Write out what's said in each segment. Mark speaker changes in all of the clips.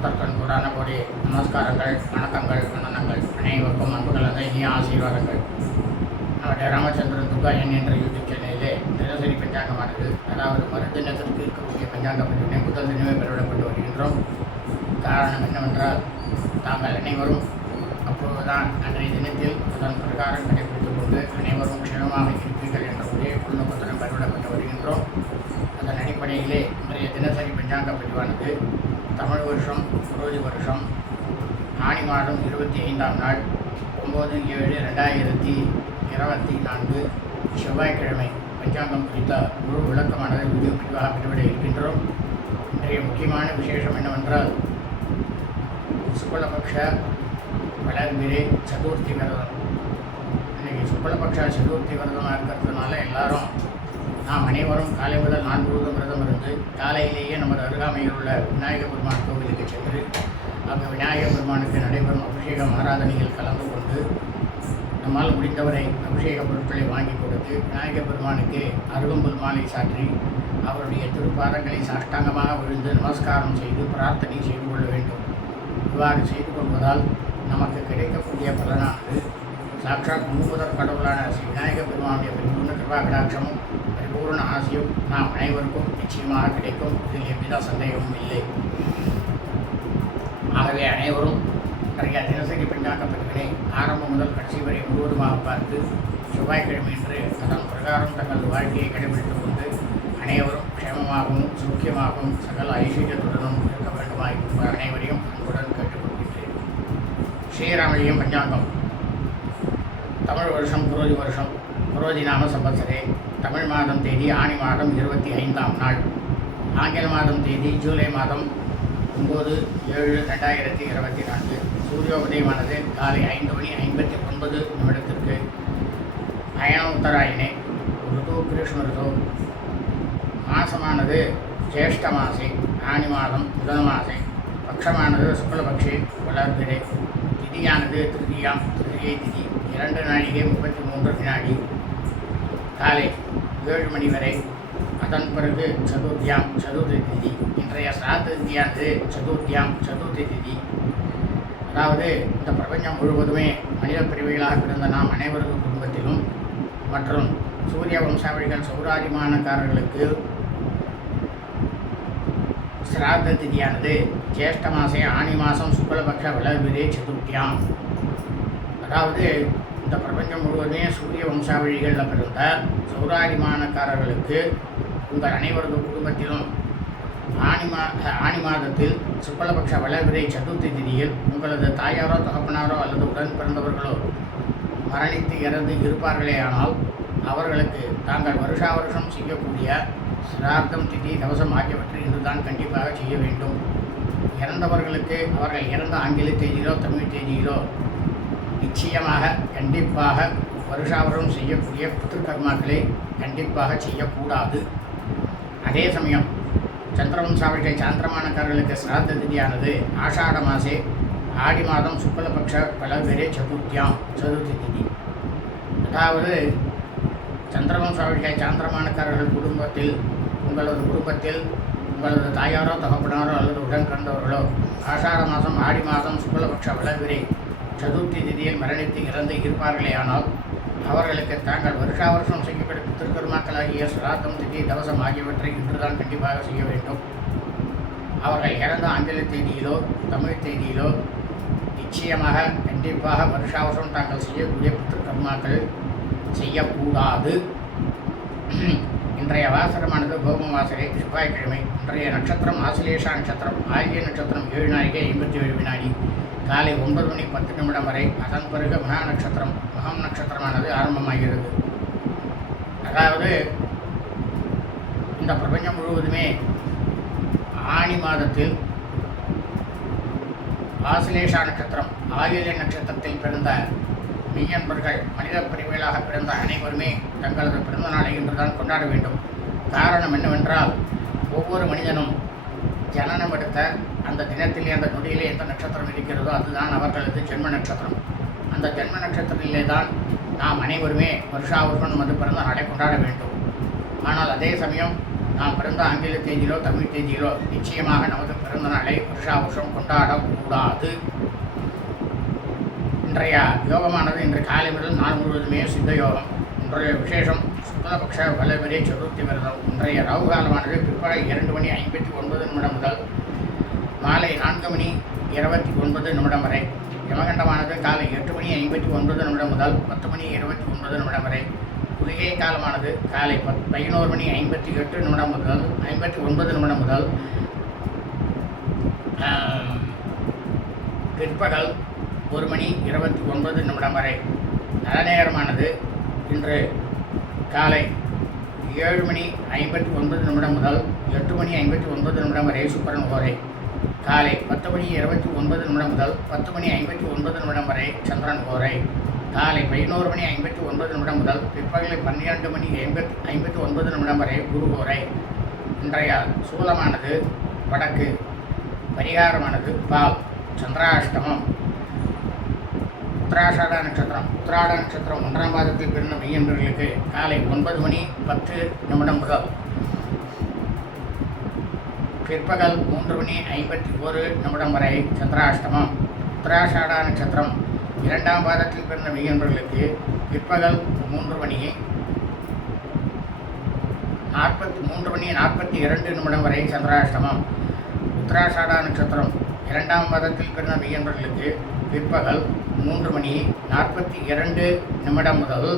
Speaker 1: முதற்கண் கூடான கோடி நமஸ்காரங்கள் வணக்கங்கள் வண்ணனங்கள் அனைவருக்கும் அன்பு கலந்த இனிய ஆசீர்வாதங்கள். நம்முடைய ராமச்சந்திரன் துர்கா என் என்ற யூடியூப் சேனலிலே தினசரி பஞ்சாங்கமானது அதாவது மருந்தினத்திற்கு இருக்கக்கூடிய பஞ்சாங்க பதிவினை முதல் தினமே பெறவிடப்பட்டு வருகின்றோம். காரணம் என்னவென்றால் தாங்கள் அனைவரும் அப்போதுதான் அன்றைய தினத்தில் அதன் பிரகாரம் கடைபிடித்துக் கொண்டு அனைவரும் க்ஷேமமாக இருப்பீர்கள் என்ற ஒரே உள்நோக்கத்துடன் பயிரிடப்பட்டு வருகின்றோம். அதன் அடிப்படையிலே இன்றைய தினசரி பஞ்சாங்க பதிவானது தமிழ் வருஷம் குரோதி வருஷம் ஆணி மாதம் இருபத்தி ஐந்தாம் நாள் ஒம்பது ஏழு ரெண்டாயிரத்தி இருபத்தி நான்கு செவ்வாய்க்கிழமை பஞ்சாங்கம் குறித்த முழு விளக்கமானது வீடியோ பிரிவாக பெற்றுவிட இருக்கின்றோம். இன்றைய முக்கியமான விசேஷம் என்னவென்றால் சுக்லபக்ஷ வளர்பிறை சதுர்த்தி விரதம். இன்றைக்கி சுக்லபக்ஷ சதுர்த்தி விரதமாக இருக்கிறதுனால எல்லாரும் நாம் அனைவரும் காலை முதல் நான்கு முழுவதும் விரதம் இருந்து காலையிலேயே நமது அருகாமையில் உள்ள விநாயக பெருமான் கோவிலுக்கு சென்று அங்கு விநாயக பெருமானுக்கு நடைபெறும் அபிஷேகம் ஆராதனையில் கலந்து கொண்டு நம்மால் முடிந்தவரை அபிஷேக பொருட்களை வாங்கி கொடுத்து விநாயக பெருமானுக்கு அருகம்புல் மாலை சாற்றி அவருடைய திருப்பாதங்களை சாஷ்டாங்கமாக விழுந்து நமஸ்காரம் செய்து பிரார்த்தனை செய்து கொள்ள வேண்டும். இவ்வாறு செய்து கொள்வதால் நமக்கு கிடைக்கக்கூடிய பலனானது சாட்சாத் முழுமுதற் கடவுளான ஸ்ரீ விநாயக பெருமானுடைய பரிபூர்ண கிருபாகடாட்சமும் பூரண ஆசையும் நாம் அனைவருக்கும் நிச்சயமாக கிடைக்கும். இதில் எவ்வித சந்தேகமும் இல்லை. ஆகவே அனைவரும் நிறைய தினசரி பெண்ணாக்கப்பட்டவர்களை ஆரம்பம் முதல் கட்சி வரை முழுவதுமாக பார்த்து செவ்வாய்க்கிழமையன்று அதன் பிரகாரம் தங்கள் வாழ்க்கையை கடைபிடித்துக் கொண்டு அனைவரும் க்ஷேமமாகவும் சௌக்கியமாகவும் சகல ஐஸ்வர்யத்துடனும் இருக்க வேண்டுமாய் அனைவரையும் அன்புடன் கேட்டுக்கொள்கின்றேன். ஸ்ரீராமலியம் பஞ்சாங்கம். தமிழ் வருஷம் குரோதி வருஷம் குரோதி நாம சம்பத்சரே தமிழ் மாதம் தேதி ஆணி மாதம் இருபத்தி ஐந்தாம் நாள். ஆங்கில மாதம் தேதி ஜூலை மாதம் ஒம்பது ஏழு ரெண்டாயிரத்தி இருபத்தி நான்கு. சூரியோதயமானது காலை ஐந்து மணி ஐம்பத்தி ஒன்பது நிமிடத்திற்கு. அயன உத்தராயணே ருது கிருஷ்ண ருது. மாசமானது ஜேஷ்ட மாசே ஆணி மாதம் புதன மாசே. பட்சமானது சுக்லபக்ஷே வளர்பிறை. திதியானது திருதியாம் திருதியை திதி. இரண்டு நாழிகை முப்பத்தி மூன்று வினாடி. காலை ஏழு மணி வரை. அதன் பிறகு சதுர்த்தியாம் சதுர்த்தி திதி இன்றைய சிராத்த திதியானது சதுர்த்தியாம் சதுர்த்தி திதி அதாவது இந்த பிரபஞ்சம் முழுவதுமே மனித பிரிவுகளாக பிறந்த நாம் அனைவரது குடும்பத்திலும் மற்றும் சூரிய வம்சாவளிகள் சௌராஜிமானக்காரர்களுக்கு சிராத்த திதியானது ஜேஷ்ட மாசே ஆணி மாதம் சுக்லபக்ஷ விளவிதே சதுர்த்தியாம். அதாவது இந்த பிரபஞ்சம் முழுவதுமே சூரிய வம்சாவளிகளில் பிறந்த சௌராதிமானக்காரர்களுக்கு உங்கள் அனைவரது குடும்பத்திலும் ஆணிமா ஆணி மாதத்தில் சுக்லபக்ஷ வளர்பிறை சதுர்த்தி திதியில் உங்களது தாயாரோ தகப்பனாரோ அல்லது உடன் பிறந்தவர்களோ மரணித்து இறந்து இருப்பார்களேயானால் அவர்களுக்கு தாங்கள் வருஷா வருஷம் செய்யக்கூடிய சிரார்த்தம் திதி தவசம் ஆகியவற்றை இன்றுதான் கண்டிப்பாக செய்ய வேண்டும். இறந்தவர்களுக்கு அவர்கள் இறந்த ஆங்கில தேதியிலோ தமிழ் தேதியிலோ நிச்சயமாக கண்டிப்பாக வருஷாவரம் செய்யக்கூடிய புத்திருக்கர்மாக்களை கண்டிப்பாக செய்யக்கூடாது. அதே சமயம் சந்திரவம்சாவிட்டை சாந்திரமானக்காரர்களுக்கு சிராத்த திதியானது ஆஷாட மாசே ஆடி மாதம் சுக்லபக்ஷ பலபெரே சதுர்த்தியாம் சதுர்த்தி திதி. அதாவது சந்திரவம்சாவிட்டை சாந்திரமானக்காரர்கள் குடும்பத்தில் உங்களது குடும்பத்தில் உங்களது தாயாரோ தகப்பனாரோ அல்லது உடன் கண்டவர்களோ ஆஷாட மாதம் ஆடி மாதம் சுக்லபக்ஷ பலவிரே சதுர்த்தி திதியில் மரணித்து இறந்து இருப்பார்களே ஆனால் அவர்களுக்கு தாங்கள் வருஷா வருஷம் செய்யப்படும் திருக்கருமாக்களாகிய சுராத்தம் திதி தவசம் ஆகியவற்றை இன்றுதான் கண்டிப்பாக செய்ய வேண்டும். அவர்கள் இறந்த ஆங்கில தேதியிலோ தமிழ் தேதியிலோ நிச்சயமாக கண்டிப்பாக வருஷா வருஷம் தாங்கள் செய்யக்கூடிய பித்திருக்கர்மாக்கள் செய்யக்கூடாது. இன்றைய வாசகமானது பௌம வாசகை செவ்வாய்க்கிழமை. இன்றைய நட்சத்திரம் ஆசிலேஷா நட்சத்திரம். ஆகிய நட்சத்திரம் ஏழு நாழிகை ஐம்பத்தி ஏழு வினாடி. காலை ஒன்பது மணி பத்து நிமிடம் வரை அதன் பிறகு மகா நட்சத்திரம் மகம் நட்சத்திரமானது ஆரம்பமாகிறது. அதாவது இந்த பிரபஞ்சம் முழுவதுமே ஆணி மாதத்தில் ஆசிலேஷா நட்சத்திரம் ஆயில்ய நட்சத்திரத்தில் பிறந்த மெய்யன்பர்கள் மனித பிரிவுகளாக பிறந்த அனைவருமே தங்களது பிறந்த நாளை இன்றுதான் கொண்டாட வேண்டும். காரணம் என்னவென்றால் ஒவ்வொரு மனிதனும் ஜனனம் எடுத்த அந்த தினத்திலே அந்த நொடியிலே எந்த நட்சத்திரம் இருக்கிறதோ அதுதான் அவர்களது ஜென்ம நட்சத்திரம். அந்த ஜென்ம நட்சத்திரத்திலே தான் நாம் அனைவருமே வருஷா வருஷம் வந்து பிறந்த நாளை கொண்டாட வேண்டும். ஆனால் அதே சமயம் நாம் பிறந்த ஆங்கில தேதியிலோ தமிழ் தேதியிலோ நிச்சயமாக நமது பிறந்த நாளை வருஷா வருஷம் கொண்டாடக்கூடாது. இன்றைய யோகமானது இன்று காலை முதல் நாள் முழுவதுமே சித்த யோகம். இன்றைய விசேஷம் சுக்லபக்ஷ வல்லவரே சதுர்த்தி விரதம் இன்றைய ராகுகாலமானது பிற்பகல் இரண்டு மணி ஐம்பத்தி ஒன்பது நிமிடம் முதல் மாலை நான்கு மணி இருபத்தி ஒன்பது நிமிடம் வரை யமகண்டமானது காலை எட்டு மணி ஐம்பத்தி ஒன்பது நிமிடம் முதல் பத்து மணி இருபத்தி ஒன்பது நிமிடம் வரை குதிகை காலமானது காலை பத் பதினோரு மணி ஐம்பத்தி எட்டு நிமிடம் முதல் ஐம்பத்தி ஒன்பது நிமிடம் முதல் பிற்பகல் ஒரு மணி இருபத்தி ஒன்பது நிமிடம் வரை நல்ல நேரமானது இன்று காலை ஏழு மணி ஐம்பத்தி ஒன்பது நிமிடம் முதல் எட்டு மணி ஐம்பத்தி ஒன்பது நிமிடம் வரை சுக்கரன் ஓரை. காலை பத்து மணி இருபத்தி ஒன்பது நிமிடம் முதல் பத்து மணி ஐம்பத்தி ஒன்பது நிமிடம் வரை சந்திரன் ஓரை. காலை பதினோரு மணி ஐம்பத்தி ஒன்பது நிமிடம் முதல் பிற்பகலில் பன்னிரெண்டு மணி ஐம்பத்தி ஐம்பத்தி ஒன்பது நிமிடம் வரை குரு ஓரை. இன்றைய சூலமானது வடக்கு பரிகாரமானது பால் சந்திராஷ்டமம். உத்திராஷாட நட்சத்திரம் உத்திராட நட்சத்திரம் ஒன்றாம் பாதத்தில் பிறந்த மெய்யன்பர்களுக்கு காலை ஒன்பது மணி பத்து நிமிடம் முதல் பிற்பகல் மூன்று மணி ஐம்பத்தி ஒரு நிமிடம் வரை சந்திராஷ்டமம். உத்திராஷாடா நட்சத்திரம் இரண்டாம் பாதத்தில் பிறந்த மெய்யன்பர்களுக்கு பிற்பகல் மூன்று மணி நாற்பத்தி மூன்று மணி நாற்பத்தி இரண்டு நிமிடம் வரை சந்திராஷ்டமம். உத்திராஷாடா நட்சத்திரம் இரண்டாம் பாதத்தில் பிறந்த மெய்யன்பர்களுக்கு பிற்பகல் மூன்று மணி நாற்பத்தி இரண்டு நிமிடம் முதல்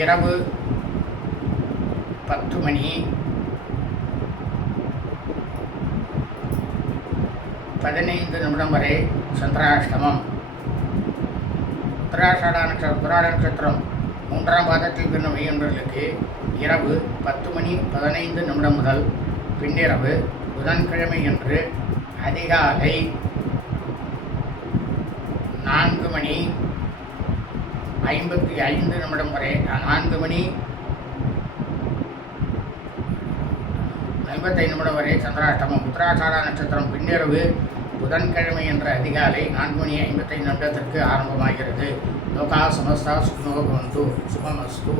Speaker 1: இரவு பத்து மணி பதினைந்து நிமிடம் வரை சந்திராஷ்டமம். உத்தராஷாடா நட்சத்திரம் உத்தராட நட்சத்திரம் மூன்றாம் பாதத்தில் பிறந்த மெய்யன்பர்களுக்கு இரவு பத்து மணி பதினைந்து நிமிடம் முதல் பின்னிரவு புதன்கிழமை என்று அதிகாலை நான்கு மணி ஐம்பத்தி ஐந்து நிமிடம் வரை நான்கு மணி ஐம்பத்தைந்து நிமிடம் வரை சந்திராஷ்டமம் உத்தராசார நட்சத்திரம் பின்னிரவு புதன்கிழமை என்ற அதிகாலை நான்கு மணி ஐம்பத்தைந்து நிமிடத்திற்கு ஆரம்பமாகிறது. லோகா சமஸ்தா சுக்னோ பந்து சுபமஸ்து.